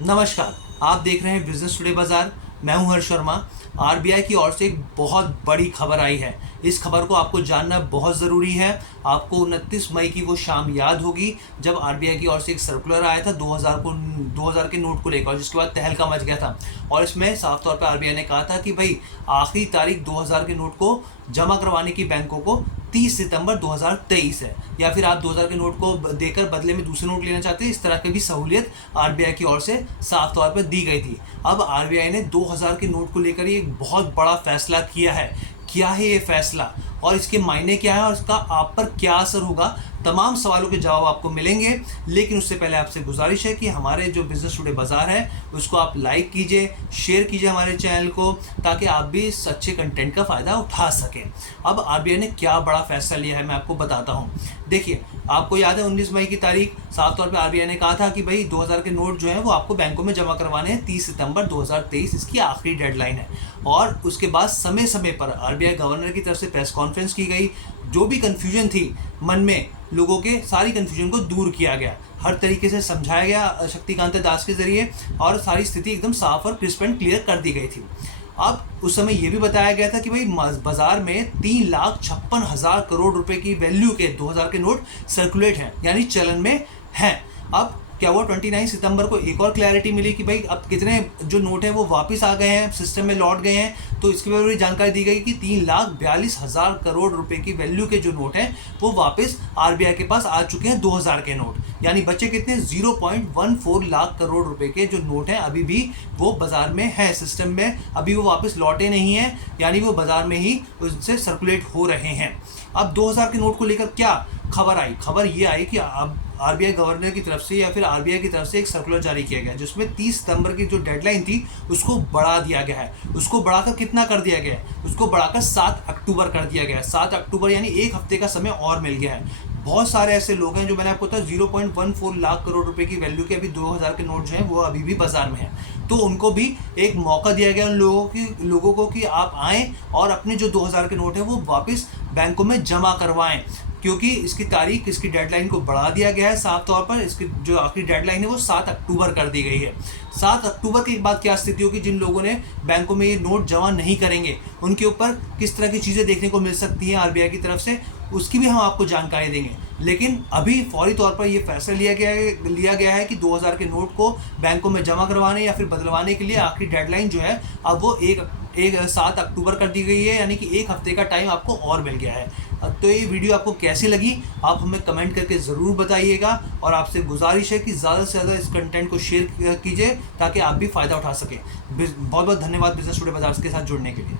नमस्कार। आप देख रहे हैं बिजनेस टुडे बाजार। मैं हूं हर्ष शर्मा। आरबीआई की ओर से एक बहुत बड़ी खबर आई है। इस खबर को आपको जानना बहुत ज़रूरी है। आपको 29 मई की वो शाम याद होगी जब आरबीआई की ओर से एक सर्कुलर आया था 2000 के नोट को लेकर, जिसके बाद तहलका मच गया था। और इसमें साफ तौर पर आरबीआई ने कहा था कि भाई आखिरी तारीख 2000 के नोट को जमा करवाने की बैंकों को 30 सितंबर 2023 है, या फिर आप 2000 के नोट को देकर बदले में दूसरे नोट लेना चाहते हैं, इस तरह की भी सहूलियत आरबीआई की ओर से साफ तौर पर दी गई थी। अब आरबीआई ने 2000 के नोट को लेकर एक बहुत बड़ा फैसला किया है। क्या है ये फैसला और इसके मायने क्या है और इसका आप पर क्या असर होगा, तमाम सवालों के जवाब आपको मिलेंगे। लेकिन उससे पहले आपसे गुजारिश है कि हमारे जो बिजनेस टुडे बाजार है उसको आप लाइक कीजिए, शेयर कीजिए हमारे चैनल को, ताकि आप भी इस अच्छे कंटेंट का फ़ायदा उठा सकें। अब आरबीआई ने क्या बड़ा फैसला लिया है मैं आपको बताता हूँ। देखिए, आपको याद है 19 मई की तारीख साफ तौर पे आरबीआई ने कहा था कि भाई 2000 के नोट जो हैं वो आपको बैंकों में जमा करवाने हैं। 30 सितंबर 2023 इसकी आखिरी डेडलाइन है। और उसके बाद समय समय पर आरबीआई गवर्नर की तरफ से प्रेस कॉन्फ्रेंस की गई। जो भी कन्फ्यूजन थी मन में लोगों के, सारी कन्फ्यूजन को दूर किया गया, हर तरीके से समझाया गया शक्तिकांत दास के जरिए, और सारी स्थिति एकदम साफ और क्रिस्प एंड क्लियर कर दी गई थी। अब उस समय यह भी बताया गया था कि भाई बाजार में 3,56,000 करोड़ रुपए की वैल्यू के 2000 के नोट सर्कुलेट हैं, यानी चलन में हैं। अब क्या हुआ, 29 सितंबर को एक और क्लैरिटी मिली कि भाई अब कितने जो नोट हैं वो वापस आ गए हैं, सिस्टम में लौट गए हैं। तो इसके बारे में जानकारी दी गई कि 3,42,000 करोड़ रुपए की वैल्यू के जो नोट हैं वो वापस आरबीआई के पास आ चुके हैं। 2000 के नोट, यानी बच्चे कितने 0.14 लाख करोड़ रुपए के जो नोट हैं अभी भी वो बाजार में है, सिस्टम में अभी वो वापस लौटे नहीं हैं, यानी वो बाजार में ही उनसे सर्कुलेट हो रहे हैं। अब 2000 के नोट को लेकर क्या खबर आई? खबर ये आई कि अब आरबीआई गवर्नर की तरफ से या फिर आरबीआई की तरफ से एक सर्कुलर जारी किया गया, जिसमें 30 सितंबर की जो डेडलाइन थी उसको बढ़ा दिया गया है। उसको बढ़ाकर कितना कर दिया गया है? उसको बढ़ाकर 7 अक्टूबर कर दिया गया है। 7 अक्टूबर यानी एक हफ्ते का समय और मिल गया है। बहुत सारे ऐसे लोग हैं जो मैंने आपको बताया 0.14 लाख करोड़ रुपए की वैल्यू के अभी 2000 के नोट जो हैं वो अभी भी बाजार में हैं। तो उनको भी एक मौका दिया गया उन लोगों को कि आप आएँ और अपने जो 2000 के नोट हैं वो वापस बैंकों में जमा करवाएं, क्योंकि इसकी तारीख, इसकी डेडलाइन को बढ़ा दिया गया है। साफ तौर पर इसकी जो आखिरी डेडलाइन है वो 7 अक्टूबर कर दी गई है। 7 अक्टूबर के बाद क्या स्थिति होगी? जिन लोगों ने बैंकों में ये नोट जमा नहीं करेंगे उनके ऊपर किस तरह की चीज़ें देखने को मिल सकती हैं आरबीआई की तरफ से, उसकी भी हम आपको जानकारी देंगे। लेकिन अभी फौरी तौर पर यह फैसला लिया गया है कि 2000 के नोट को बैंकों में जमा करवाने या फिर बदलवाने के लिए आखिरी डेडलाइन जो है अब वो 7 अक्टूबर कर दी गई है, यानी कि एक हफ्ते का टाइम आपको और मिल गया है। तो ये वीडियो आपको कैसी लगी आप हमें कमेंट करके ज़रूर बताइएगा, और आपसे गुजारिश है कि ज़्यादा से ज़्यादा इस कंटेंट को शेयर कीजिए ताकि आप भी फ़ायदा उठा सकें। बहुत बहुत धन्यवाद बिजनेस टुडे बाजार के साथ जुड़ने के लिए।